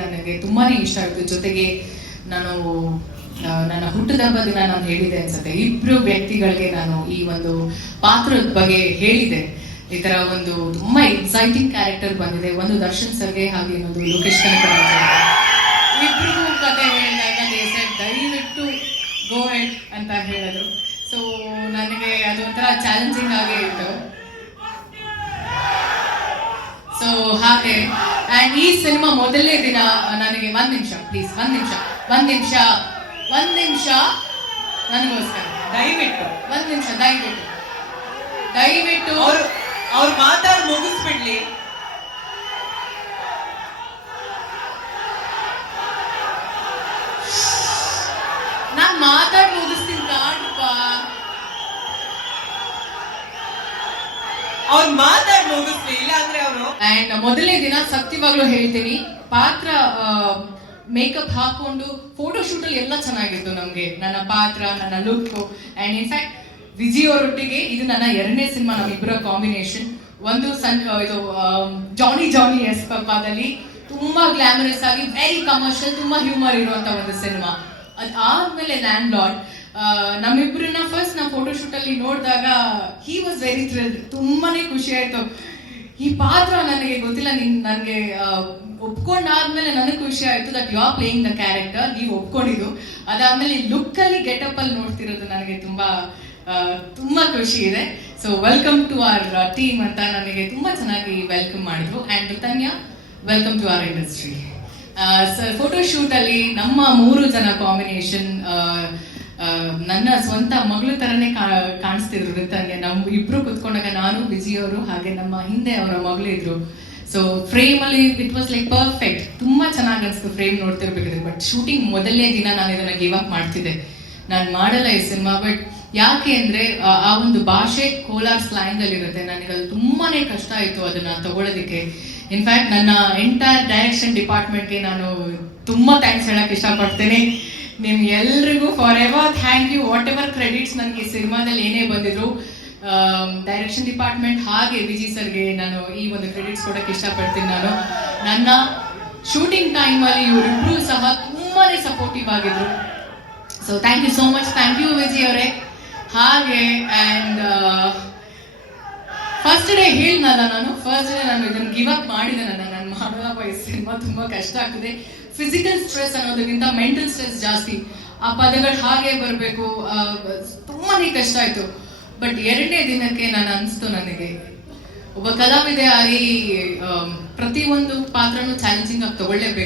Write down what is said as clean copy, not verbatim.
ನನಗೆ ತುಂಬಾನೇ ಇಷ್ಟ ಆಯಿತು. ಜೊತೆಗೆ ನಾನು ನನ್ನ ಹುಟ್ಟುಹಬ್ಬದ ದಿನ ನಾನು ಹೇಳಿದೆ ಅನ್ಸುತ್ತೆ, ಇಬ್ರು ವ್ಯಕ್ತಿಗಳಿಗೆ ನಾನು ಈ ಒಂದು ಪಾತ್ರದ ಬಗ್ಗೆ ಹೇಳಿದೆ. ಈ ತರ ಒಂದು ತುಂಬಾ ಎಕ್ಸೈಟಿಂಗ್ ಕ್ಯಾರೆಕ್ಟರ್ ಬಂದಿದೆ. ಒಂದು ದರ್ಶನ್ ಸರ್ಗೆ, ಹಾಗೆ ಇನ್ನೊಂದು ಲೋಕೇಶ್ ಕನಕರಾಜ್ ಇಬ್ರಿಗೂ ಕತೆ ಹೇಳಿದಾಗ ದಯವಿಟ್ಟು ಗೋ ಹೆಡ್ ಅಂತ ಹೇಳಿದ್ರು. ಸೊ ನನಗೆ ಅದು ಒಂಥರ ಚಾಲೆಂಜಿಂಗ್ ಆಗೇ ಇತ್ತು. ಸೊ ಹಾಗೆ ಅಂಡ್ ಈ ಸಿನಿಮಾ ಮೊದಲನೇ ದಿನ ನನಗೆ ಒಂದ್ ನಿಮಿಷ ಪ್ಲೀಸ್, ಒಂದ್ ನಿಮಿಷ ನನಗೋಸ್ಕರ ದಯವಿಟ್ಟು ಒಂದ್ ನಿಮಿಷ ದಯವಿಟ್ಟು ಅವ್ರು ಮಾತಾಡಿ ಮುಗಿಸ್ಬಿಡ್ಲಿ. ನಾನ್ ಮಾತಾಡಿ ಮುಗಿಸ್ತೀನಿ ಕಾಡಪ್ಪ. ಅವ್ರು ಮಾತಾಡಿ ಮುಗಿಸ್ಲಿ, ಇಲ್ಲ ಅಂದ್ರೆ ಅವರು. ಅಂಡ್ ಮೊದಲನೇ ದಿನ ಸತ್ಯವಾಗ್ಲೂ ಹೇಳ್ತೀನಿ, ಪಾತ್ರ ಮೇಕಪ್ ಹಾಕೊಂಡು ಫೋಟೋ ಶೂಟ್ ಅಲ್ಲಿ ಎಲ್ಲ ಚೆನ್ನಾಗಿತ್ತು ನಮ್ಗೆ. ನನ್ನ ಪಾತ್ರ, ನನ್ನ ಲುಕ್ ಅಂಡ್ ಇನ್ಫ್ಯಾಕ್ಟ್ ವಿಜಿ ಅವರೊಟ್ಟಿಗೆ ಇದು ನನ್ನ 2ನೇ ಸಿನಿಮಾ, ನಮ್ಮಿಬ್ಬರ ಕಾಂಬಿನೇಷನ್. ಒಂದು ಇದು ಜಾನಿ ಎಸ್ ಪಪ್ಪಾದಲ್ಲಿ ತುಂಬಾ ಗ್ಲಾಮರಸ್ ಆಗಿ ವೆರಿ ಕಮರ್ಷಿಯಲ್, ತುಂಬಾ ಹ್ಯೂಮರ್ ಇರುವಂತ ಒಂದು ಸಿನಿಮಾ. ಅದಾದ್ಮೇಲೆ ಲ್ಯಾಂಡ್ ಲಾರ್ಡ್, ನಮ್ಮಿಬ್ರನ್ನ ಫಸ್ಟ್ ನಾ ಫೋಟೋ ಶೂಟ್ ಅಲ್ಲಿ ನೋಡಿದಾಗ ಹಿ ವಾಸ್ ವೆರಿ ಥ್ರಿಲ್ಡ್. ತುಂಬಾನೇ ಖುಷಿ ಆಯ್ತು. ಈ ಪಾತ್ರ ನನಗೆ ಗೊತ್ತಿಲ್ಲ, ನನಗೆ ಒಪ್ಕೊಂಡಾದ್ಮೇಲೆ ನನಗೆ ಖುಷಿ ಆಯ್ತು that you are playing the character. ನೀವು ಒಪ್ಕೊಂಡಿದ್ದು, ಅದಾದ್ಮೇಲೆ ಲುಕ್ ಅಲ್ಲಿ ಗೆಟಪ್ ಅಲ್ಲಿ ನೋಡ್ತಿರೋದು ನನಗೆ ತುಂಬಾ ಖುಷಿ ಇದೆ. So welcome to our team ಅಂತ ನನಗೆ ತುಂಬಾ ಚೆನ್ನಾಗಿ ವೆಲ್ಕಮ್ ಮಾಡಿದ್ರು. And Tanya, welcome to our industry. Sir photo shoot ಅಲ್ಲಿ ನಮ್ಮ 3 ಜನ ಕಾಂಬಿನೇಷನ್ ನನ್ನ ಸ್ವಂತ ಮಗಳು ತರನೇ ಕಾಣಿಸ್ತಿದ್ರು ಋತನ್ಗೆ. ನಾವು ಇಬ್ರು ಕುತ್ಕೊಂಡಾಗ ನಾನು, ವಿಜಿ ಅವರು, ಹಾಗೆ ನಮ್ಮ ಹಿಂದೆ ಅವರ ಮಗಳು ಇದ್ರು. ಸೊ ಫ್ರೇಮ್ ಅಲ್ಲಿ ಇಟ್ ವಾಸ್ ಲೈಕ್ ಪರ್ಫೆಕ್ಟ್. ತುಂಬಾ ಚೆನ್ನಾಗಿ ಅನಿಸ್ತು ಫ್ರೇಮ್ ನೋಡ್ತಿರ್ಬೇಕಿದ್ರೆ. ಬಟ್ ಶೂಟಿಂಗ್ ಮೊದಲನೇ ದಿನ ನಾನು ಇದನ್ನ ಗಿವ್ ಅಪ್ ಮಾಡ್ತಿದ್ದೆ, ನಾನು ಮಾಡಲ್ಲ ಈ ಸಿನಿಮಾ. ಬಟ್ ಯಾಕೆ ಅಂದ್ರೆ ಆ ಒಂದು ಭಾಷೆ ಕೋಲಾರ್ ಸ್ಲ್ಯಾಂಗ್ ಅಲ್ಲಿ ಇರುತ್ತೆ. ನನಗೆ ಅದು ತುಂಬಾನೇ ಕಷ್ಟ ಆಯ್ತು ಅದನ್ನ ತಗೊಳ್ಳೋದಕ್ಕೆ. ಇನ್ಫ್ಯಾಕ್ಟ್ ನನ್ನ ಎಂಟೈರ್ ಡೈರೆಕ್ಷನ್ ಡಿಪಾರ್ಟ್ಮೆಂಟ್ಗೆ ನಾನು ತುಂಬಾ ಥ್ಯಾಂಕ್ಸ್ ಹೇಳಕ್ ಇಷ್ಟಪಡ್ತೇನೆ. ನಿಮ್ ಎಲ್ರಿಗೂ forever thank you. Whatever credits ನನಗೆ ಸಿನಿಮಾದಲ್ಲಿ ಏನೇ ಬಂದಿದ್ರು, ಡೈರೆಕ್ಷನ್ ಡಿಪಾರ್ಟ್ಮೆಂಟ್ ಹಾಗೆ ವಿಜಿ ಸರ್ಗೆ ನಾನು ಈ ಒಂದು ಕ್ರೆಡಿಟ್ಸ್ ಕೊಡಕ್ಕೆ ಇಷ್ಟಪಡ್ತೀನಿ. ನಾನು ನನ್ನ ಶೂಟಿಂಗ್ ಟೈಮ್ ಅಲ್ಲಿ ಇವರಿಬ್ರು ಸಹ ತುಂಬಾನೇ ಸಪೋರ್ಟಿವ್ ಆಗಿದ್ರು. So thank you so much. Thank you Viji ಅವರೇ. ಹಾಗೆ ಅಂಡ್ ಫಸ್ಟ್ ಡೇ ಹೇಳಿದ್ನಲ್ಲ, ಫಸ್ಟ್ ಡೇ ನಾನು ಇದನ್ನು ಗಿವ್ ಅಪ್ ಮಾಡಿದೆ. ನಾನು ಮಾಡೋದಪ್ಪ ಈ ಸಿನಿಮಾ ತುಂಬಾ ಕಷ್ಟ ಆಗ್ತದೆ. ಫಿಸಿಕಲ್ ಸ್ಟ್ರೆಸ್ ಅನ್ನೋದಕ್ಕಿಂತ ಮೆಂಟಲ್ ಸ್ಟ್ರೆಸ್ ಜಾಸ್ತಿ. ಆ ಪದಗಳು ಹಾಗೆ ಬರಬೇಕು, ತುಂಬಾನೇ ಕಷ್ಟ ಆಯ್ತು. ಬಟ್ 2ನೇ ದಿನಕ್ಕೆ ನಾನು ಅನಿಸ್ತು, ನನಗೆ ಒಬ್ಬ ಕಲಾವಿದೆ ಆಗಿ ಪ್ರತಿಯೊಂದು ಪಾತ್ರನೂ ಚಾಲೆಂಜಿಂಗ್ ಆಗಿ ತಗೊಳ್ಳೇಬೇಕು.